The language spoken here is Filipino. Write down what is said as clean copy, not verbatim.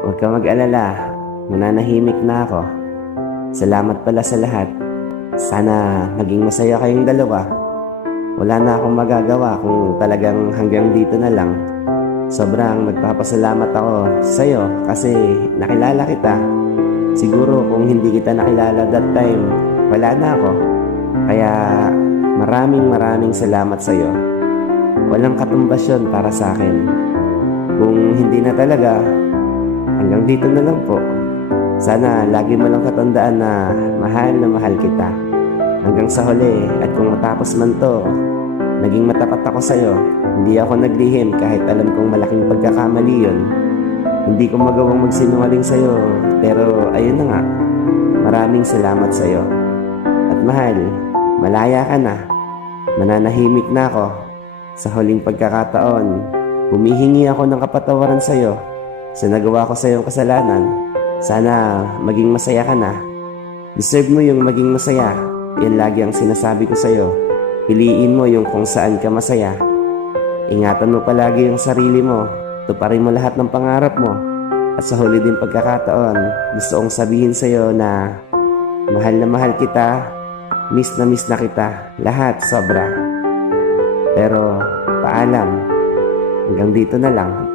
Huwag ka mag-alala, mananahimik na ako. Salamat pala sa lahat. Sana maging masaya kayong dalawa. Wala na akong magagawa kung talagang hanggang dito na lang. Sobrang nagpapasalamat ako sa'yo kasi nakilala kita. Siguro kung hindi kita nakilala that time, wala na ako. Kaya maraming salamat sa'yo. Walang katumbas yun para sa akin. Kung hindi na talaga, hanggang dito na lang po. Sana lagi mo lang katandaan na mahal kita. Hanggang sa huli, at kung matapos man to, naging matapat ako sa'yo. Hindi ako naglihim kahit alam kong malaking pagkakamali yun. Hindi ko magawang magsinungaling sa'yo, pero ayun na nga. Maraming salamat sa'yo. At mahal, malaya ka na. Mananahimik na ako. Sa huling pagkakataon, humihingi ako ng kapatawaran sa'yo sa nagawa ko sa'yo kasalanan. Sana maging masaya ka na. Deserve mo yung maging masaya. Yan lagi ang sinasabi ko sa'yo. Piliin mo yung kung saan ka masaya. Ingatan mo palagi yung sarili mo. Tuparin mo lahat ng pangarap mo. At sa huli din pagkakataon, gusto kong sabihin sa'yo na mahal kita. Miss na kita. Lahat sobra. Pero paalam. Hanggang dito na lang.